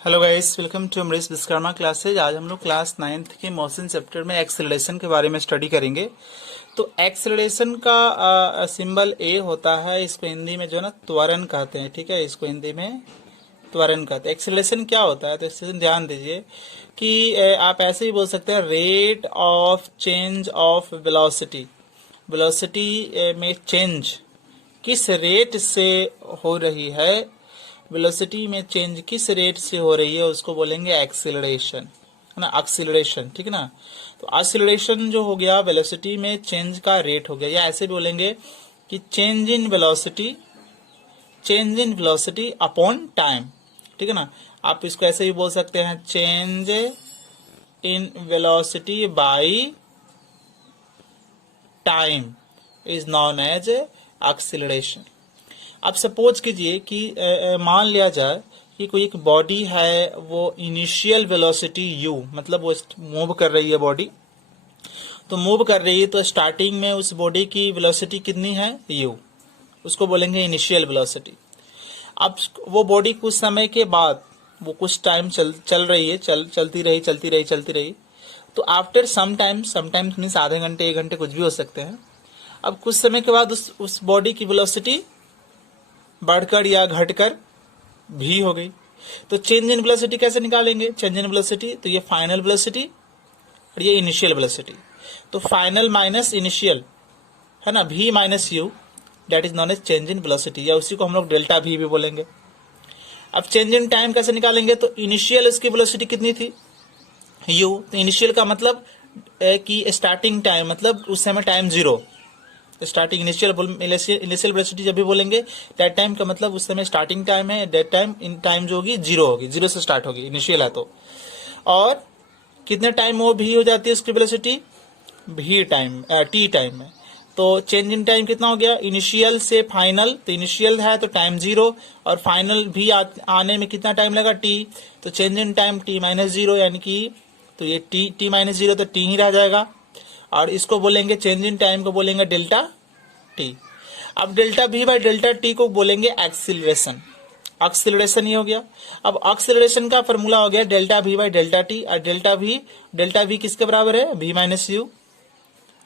Hello guys, welcome to Amrish Vishwakarma classes. आज हम लोग क्लास 9th के मोशन चैप्टर में एक्सेलरेशन के बारे में स्टडी करेंगे। तो एक्सेलरेशन का सिंबल ए होता है। इसको हिंदी में जो है ना त्वरण कहते हैं। ठीक है, इसको हिंदी में त्वरण कहते हैं। एक्सेलरेशन क्या होता है तो इससे ध्यान दीजिए कि आप ऐसे ही बोल सकते हैं rate of change of velocity. Velocity में चेंज किस रेट से हो रही है, वेलोसिटी में चेंज किस रेट से हो रही है, उसको बोलेंगे एक्सीलरेशन, है ना। एक्सीलरेशन, ठीक है ना। तो एक्सीलरेशन जो हो गया वेलोसिटी में चेंज का रेट हो गया, या ऐसे बोलेंगे कि change in velocity upon time. ठीक है ना। आप इसको ऐसे भी बोल सकते हैं change in velocity by time is known as acceleration. अब सपोज कीजिए कि मान लिया जाए कि कोई एक बॉडी है, वो इनिशियल वेलोसिटी u, मतलब वो मूव कर रही है बॉडी। तो मूव कर रही है तो स्टार्टिंग में उस बॉडी की वेलोसिटी कितनी है u, उसको बोलेंगे इनिशियल वेलोसिटी। अब वो बॉडी कुछ समय के बाद, वो कुछ टाइम चल रही है, चलती रही। तो आफ्टर सम टाइम मीन्स आधे घंटे 1 घंटे कुछ भी हो सकते हैं। अब कुछ समय के बाद उस बॉडी की वेलोसिटी बढ़कर या घटकर भी हो गई। तो चेंज इन वेलोसिटी कैसे निकालेंगे? चेंज इन वेलोसिटी, तो ये फाइनल वेलोसिटी और ये इनिशियल वेलोसिटी। तो फाइनल माइनस इनिशियल, है ना, v minus u, that is known as change in velocity, या उसी को हम लोग डेल्टा v भी बोलेंगे। अब चेंज इन टाइम कैसे निकालेंगे? तो इनिशियल उसकी वेलोसिटी कितनी थी u, तो इनिशियल का मतलब कि स्टार्टिंग टाइम, मतलब उस समय टाइम 0। स्टार्टिंग इनिशियल वेलोसिटी जब भी बोलेंगे दैट टाइम का मतलब उस समय स्टार्टिंग टाइम है, दैट टाइम इन टाइम जो होगी 0 होगी, 0 से स्टार्ट होगी, इनिशियल है तो। और कितने टाइम वो भी हो जाती है उसकी वेलोसिटी? भी टाइम, टी टाइम में। तो चेंज इन टाइम कितना हो गया? इनिशियल से फाइनल, तो इनिशियल है तो टाइम 0 और फाइनल भी आने में कितना टाइम लगा? टी। तो change in time T minus 0, यानी कि तो ये टी माइनस 0 तो टी ही रह जाएगा। और इसको बोलेंगे चेंज इन टाइम को बोलेंगे डेल्टा टी। अब delta V by delta T को बोलेंगे एक्सीलरेशन। एक्सीलरेशन ये हो गया। अब एक्सीलरेशन का फॉर्मूला हो गया delta V by delta T. और डेल्टा वी किसके बराबर है? V minus U.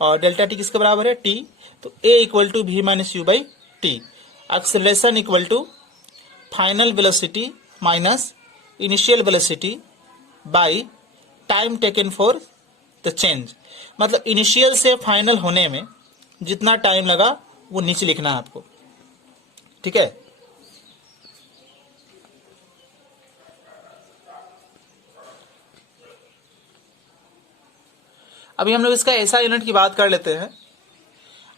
और डेल्टा टी किसके बराबर है? टी। तो A equal to we minus you by T. Acceleration equal to final velocity minus initial velocity by time taken for the change. मतलब इनिशियल से फाइनल होने में जितना टाइम लगा वो नीचे लिखना है आपको। ठीक है। अभी हम लोग इसका ऐसा यूनिट की बात कर लेते हैं।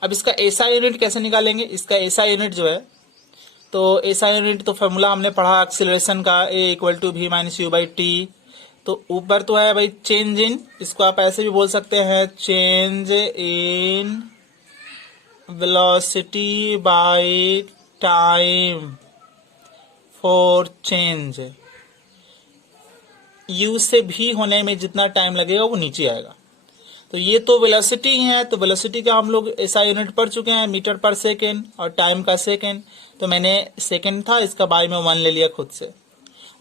अब इसका ऐसा यूनिट कैसे निकालेंगे? इसका ऐसा यूनिट जो है, तो ऐसा यूनिट तो फॉर्मूला हमने पढ़ा एक्सीलरेशन का, A equal to we minus you by T. तो ऊपर तो है भाई चेंज इन, इसको आप ऐसे भी बोल सकते हैं change in velocity by time for change. u से भी होने में जितना टाइम लगेगा वो नीचे आएगा। तो ये तो वेलोसिटी है, तो वेलोसिटी का हम लोग ऐसा यूनिट पढ़ चुके हैं, मीटर पर सेकेंड, और टाइम का सेकेंड। तो मैंने सेकेंड था, इसका बाय में 1 ले लिया खुद से।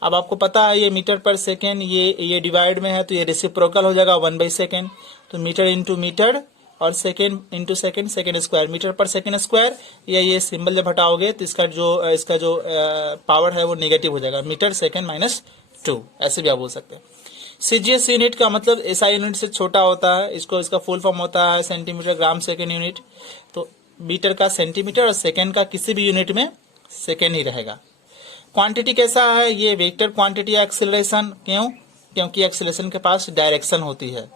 अब आपको पता है ये मीटर पर सेकेंड, ये डिवाइड में है तो ये रेसिप्रोकल हो जाएगा 1/सेकेंड। तो मीटर इंटू मीटर और second into second, second square, metre पर सेकेंड स्क्वायर। या ये सिंबल जब हटाओगे तो इसका जो पावर है वो नेगेटिव हो जाएगा, मीटर सेकेंड माइनस 2, ऐसे भी आप बोल सकते हैं। सीजीएस यूनिट का मतलब ऐसा यूनिट से छोटा होता है, इसका फुल फॉर्म होता है सेंटीमीटर ग्राम सेकेंड यूनिट। तो मीटर का सेंटीमीटर और सेकेंड का किसी भी यूनिट में सेकेंड ही रहेगा। क्वांटिटी कैसा है? ये वेक्टर क्वांटिटी एक्सेलरेशन। क्यों? क्योंकि एक्सेलरेशन के पास डायरेक्शन होती है।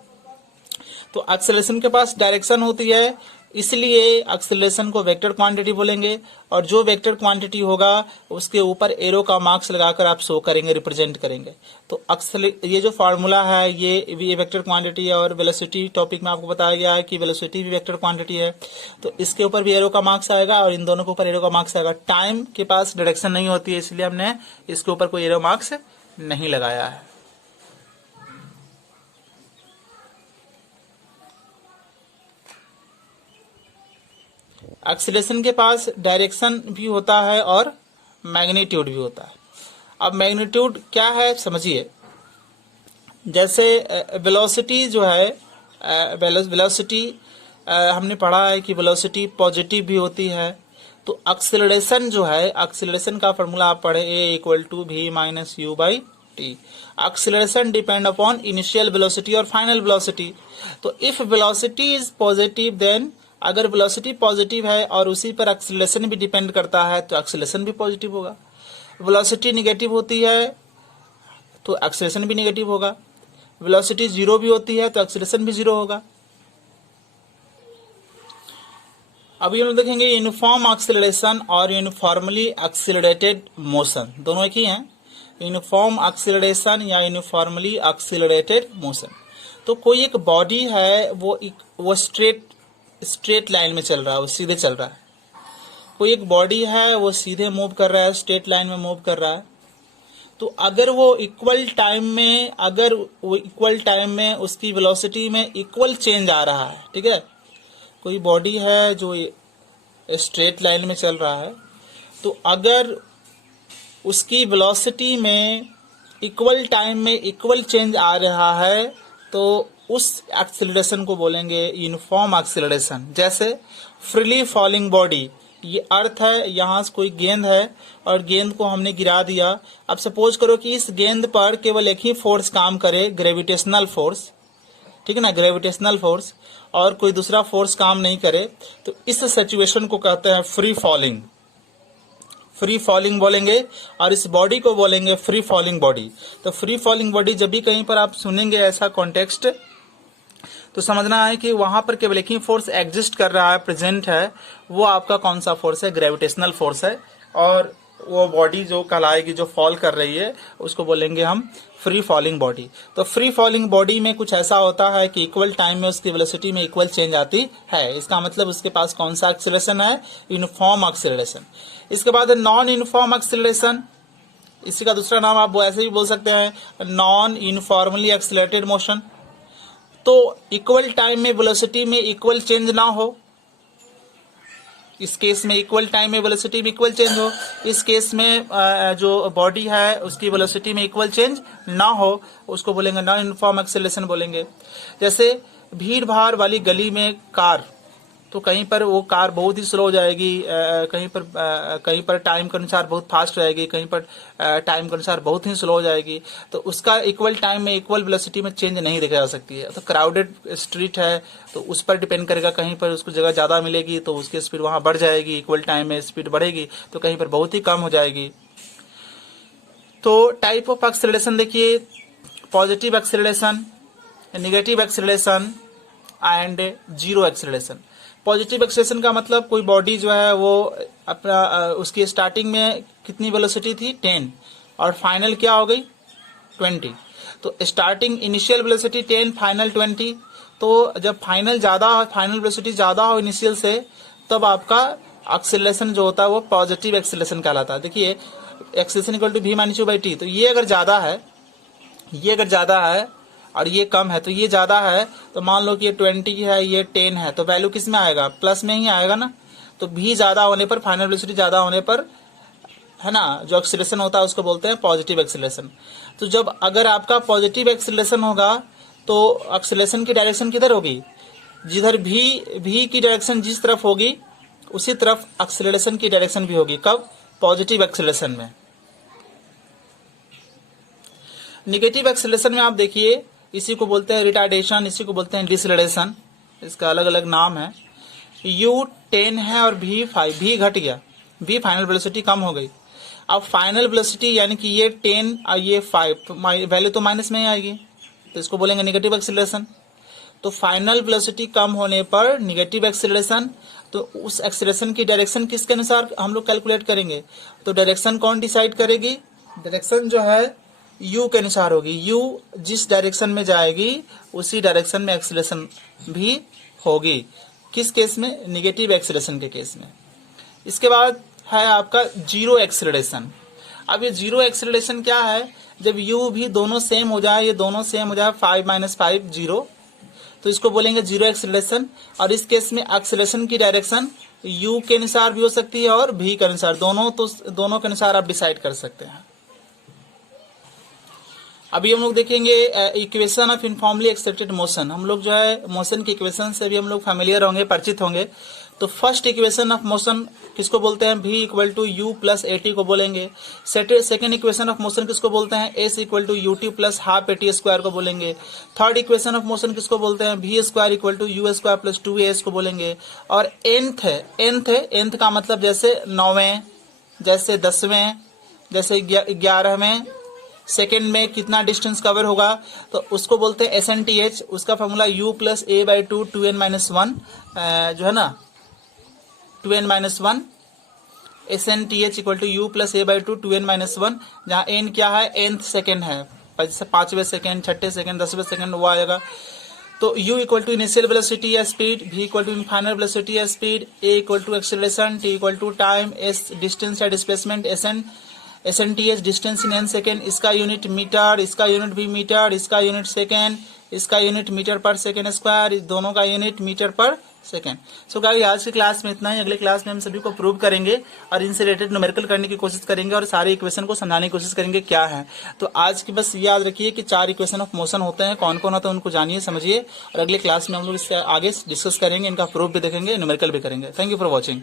तो एक्सेलरेशन के पास डायरेक्शन होती है, इसलिए एक्सेलरेशन को वेक्टर क्वांटिटी बोलेंगे। और जो वेक्टर क्वांटिटी होगा उसके ऊपर एरो का मार्क्स लगाकर आप शो करेंगे, रिप्रेजेंट करेंगे। तो ये जो फार्मूला है ये वेक्टर क्वांटिटी है। और वेलोसिटी टॉपिक में आपको बताया गया है कि वेलोसिटी भी वेक्टर क्वांटिटी है, तो इसके ऊपर भी एरो का मार्क्स आएगा और इन दोनों के ऊपर एरो का मार्क्स आएगा। टाइम के पास डायरेक्शन नहीं होती है, इसलिए हमने इसके ऊपर कोई एरो मार्क्स नहीं लगाया है। एक्सीलरेशन के पास डायरेक्शन भी होता है और मैग्नीट्यूड भी होता है। अब मैग्नीट्यूड क्या है समझिए, जैसे वेलोसिटी जो है, वेलोसिटी हमने पढ़ा है कि वेलोसिटी पॉजिटिव भी होती है। तो एक्सेलरेशन जो है, एक्सेलरेशन का फॉर्मूला आप पढ़े, A equal to we minus you by T. Acceleration depend upon initial velocity और फाइनल वेलोसिटी। तो if velocity is positive then, अगर वेलोसिटी पॉजिटिव है और उसी पर एक्सेलरेशन भी डिपेंड करता है तो एक्सेलरेशन भी पॉजिटिव होगा। वेलोसिटी निगेटिव होती है तो एक्सेलरेशन भी निगेटिव होगा। वेलोसिटी जीरो भी होती है तो एक्सेलरेशन भी जीरो होगा। अभी हम देखेंगे यूनिफॉर्म एक्सेलरेशन और यूनिफॉर्मली एक्सेलरेटेड मोशन, दोनों एक ही हैं। यूनिफॉर्म एक्सेलरेशन या यूनिफॉर्मली एक्सेलरेटेड मोशन, तो कोई एक बॉडी है वो स्ट्रेट लाइन में चल रहा है, वो सीधे चल रहा है। कोई एक बॉडी है वो सीधे मूव कर रहा है, स्ट्रेट लाइन में मूव कर रहा है। तो अगर वो इक्वल टाइम में उसकी वेलोसिटी में इक्वल चेंज आ रहा है, ठीक है, कोई बॉडी है जो स्ट्रेट लाइन में चल रहा है, तो अगर उसकी वेलोसिटी में इक्वल टाइम में इक्वल चेंज आ रहा है तो उस एक्सेलरेशन को बोलेंगे यूनिफॉर्म एक्सेलरेशन। जैसे फ्रीली फॉलिंग बॉडी, ये अर्थ है, यहाँ से कोई गेंद है और गेंद को हमने गिरा दिया। अब सपोज करो कि इस गेंद पर केवल एक ही फोर्स काम करे, ग्रेविटेशनल फोर्स, ठीक है ना, ग्रेविटेशनल फोर्स, और कोई दूसरा फोर्स काम नहीं करे, तो इस सिचुएशन को कहते हैं फ्री फॉलिंग। फ्री फॉलिंग बोलेंगे और इस बॉडी को बोलेंगे फ्री फॉलिंग बॉडी। तो फ्री फॉलिंग बॉडी जब भी कहीं पर आप सुनेंगे ऐसा कॉन्टेक्स्ट, तो समझना है कि वहां पर केवल एक ही फोर्स एग्जिस्ट कर रहा है, प्रेजेंट है। वो आपका कौन सा फोर्स है? ग्रेविटेशनल फोर्स है। और वो बॉडी जो कहलाएगी, जो फॉल कर रही है, उसको बोलेंगे हम फ्री फॉलिंग बॉडी। तो फ्री फॉलिंग बॉडी में कुछ ऐसा होता है कि इक्वल टाइम में उसकी वेलोसिटी में इक्वल चेंज आती है। इसका मतलब उसके पास कौन सा एक्सेलरेशन है? Uniform acceleration. इसके बाद नॉन यूनिफॉर्म एक्सेलरेशन, इसी का दूसरा नाम आप ऐसे भी बोल सकते हैं नॉन यूनिफॉर्मली एक्सेलरेटेड मोशन। तो इक्वल टाइम में वेलोसिटी में इक्वल चेंज ना हो, इस केस में इक्वल टाइम में वेलोसिटी में इक्वल चेंज हो, इस केस में जो बॉडी है उसकी वेलोसिटी में इक्वल चेंज ना हो, उसको बोलेंगे नॉन यूनिफॉर्म एक्सेलरेशन बोलेंगे। जैसे भीड़ भाड़ वाली गली में कार, तो कहीं पर वो कार बहुत ही स्लो हो जाएगी, कहीं पर टाइम के अनुसार बहुत फास्ट रहेगी, कहीं पर टाइम के अनुसार बहुत ही स्लो हो जाएगी। तो उसका इक्वल टाइम में इक्वल वेलोसिटी में चेंज नहीं देखा जा सकती है। तो क्राउडेड स्ट्रीट है तो उस पर डिपेंड करेगा, कहीं पर उसको जगह ज़्यादा मिलेगी तो उसकी स्पीड वहाँ बढ़ जाएगी, इक्वल टाइम में स्पीड बढ़ेगी, तो कहीं पर बहुत ही कम हो जाएगी। तो टाइप ऑफ एक्सेलरेशन देखिए, positive acceleration, negative acceleration and zero acceleration. Positive acceleration का मतलब कोई बॉडी जो है वो अपना उसकी स्टार्टिंग में कितनी वेलोसिटी थी 10 और फाइनल क्या हो गई 20। तो स्टार्टिंग इनिशियल वेलोसिटी 10, फाइनल 20। तो जब फाइनल वेलोसिटी ज़्यादा हो इनिशियल से, तब आपका एक्सेलरेशन जो होता है वो पॉजिटिव एक्सेलरेशन कहलाता है। देखिए acceleration equal to we minus you by T. तो ये अगर ज़्यादा है और ये कम है, तो ये ज्यादा है, तो मान लो कि ये 20 है, ये 10 है, तो वैल्यू किस में आएगा? प्लस में ही आएगा ना। तो भी ज्यादा होने पर, फाइनल वेलोसिटी ज्यादा होने पर, है ना, जो एक्सेलरेशन होता है उसको बोलते हैं पॉजिटिव एक्सेलरेशन। तो जब अगर आपका पॉजिटिव एक्सेलरेशन होगा तो एक्सेलरेशन की डायरेक्शन किधर होगी? जिधर भी की डायरेक्शन जिस तरफ होगी उसी तरफ एक्सेलरेशन की डायरेक्शन भी होगी। कब? पॉजिटिव एक्सेलरेशन में। नेगेटिव एक्सेलरेशन में आप देखिए, इसी को बोलते हैं रिटार्डेशन, इसी को बोलते हैं डिसलेरेशन, इसका अलग अलग नाम है। u 10 है और v 5, v घट गया, v फाइनल वेलोसिटी कम हो गई। अब फाइनल वेलोसिटी यानी कि ये 10 और ये 5, तो वैल्यू तो माइनस में ही आएगी, तो इसको बोलेंगे नेगेटिव एक्सेलरेशन। तो फाइनल वेलोसिटी कम होने पर नेगेटिव एक्सेलरेशन, तो उस एक्सेलरेशन की डायरेक्शन किसके अनुसार हम लोग कैलकुलेट करेंगे? तो डायरेक्शन कौन डिसाइड करेगी? डायरेक्शन जो है u के अनुसार होगी। u जिस डायरेक्शन में जाएगी उसी डायरेक्शन में एक्सेलरेशन भी होगी। किस केस में? नेगेटिव एक्सेलरेशन के केस में। इसके बाद है आपका जीरो एक्सेलरेशन। अब ये जीरो एक्सेलरेशन क्या है? जब u भी दोनों सेम हो जाए, ये दोनों सेम हो जाए, 5 - 5 0, तो इसको बोलेंगे जीरो एक्सेलरेशन। और इस केस में एक्सेलरेशन की डायरेक्शन u के अनुसार भी हो सकती है और v के अनुसार, दोनों के अनुसार आप डिसाइड कर सकते हैं। अभी हम लोग देखेंगे equation of uniformly accepted motion. हम लोग जो है मोशन के इक्वेशन से भी हम लोग फैमिलियर होंगे, परिचित होंगे। तो फर्स्ट इक्वेशन ऑफ मोशन किसको बोलते हैं? v equal to you plus a t को बोलेंगे। सेकेंड इक्वेशन ऑफ मोशन किसको बोलते हैं? s equal to u t plus half a t square को बोलेंगे। थर्ड इक्वेशन ऑफ मोशन किसको बोलते हैं? v square equal to u square plus 2as को बोलेंगे। और nth का मतलब जैसे 9वें, जैसे 10वें, जैसे 11वें सेकेंड में कितना डिस्टेंस कवर होगा, तो उसको बोलते हैं SNTH। उसका formula u plus A by two 2n-1 जो है ना 2n-1 SNTH equal to you plus A by two 2n-1, जहाँ n क्या है? nth सेकेंड है, जैसे 5वें सेकेंड, 6ठे सेकेंड, 10वें सेकेंड वो आएगा। तो u equal to initial velocity या speed, v equal to final velocity या speed, a equal to acceleration, t equal to time, s distance या displacement, SNTH distance in n second. इसका unit meter, इसका unit भी meter, इसका unit second, इसका unit meter पर second square, दोनों का यूनिट मीटर पर सेकेंड। सो गाइस आज की क्लास में इतना ही। अगले क्लास में हम सभी को प्रूव करेंगे और इनसे रिलेटेड न्यूमेरिकल करने की कोशिश करेंगे और सारे इक्वेशन को समझाने की कोशिश करेंगे क्या है। तो आज की बस याद रखिए कि 4 इक्वेशन ऑफ मोशन होते हैं, कौन कौन होते हैं उनको जानिए, समझिए। और अगले क्लास में हम लोग इससे आगे डिस्कस करेंगे, इनका प्रूफ भी देखेंगे, न्यूमेरिकल भी करेंगे। Thank you for watching.